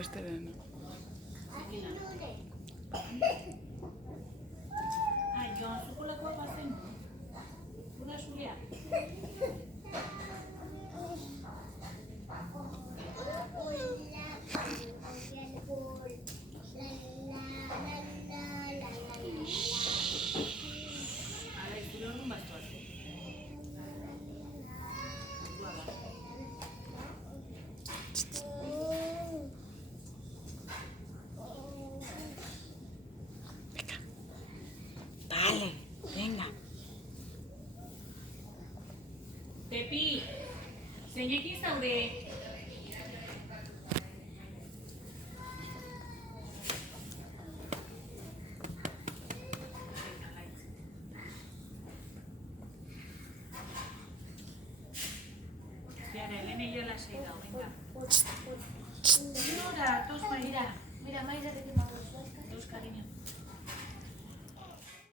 Estelena. Joan, zuko lekoa bazen? Una zurea? Ara, izure horren bastoaz. Vale, venga. Pepi, zeinekin zaude? Espera, Elena y yo la he ido, venga. Nora, tos, mira, mira, Mayra, que te mando. Tos, cariño.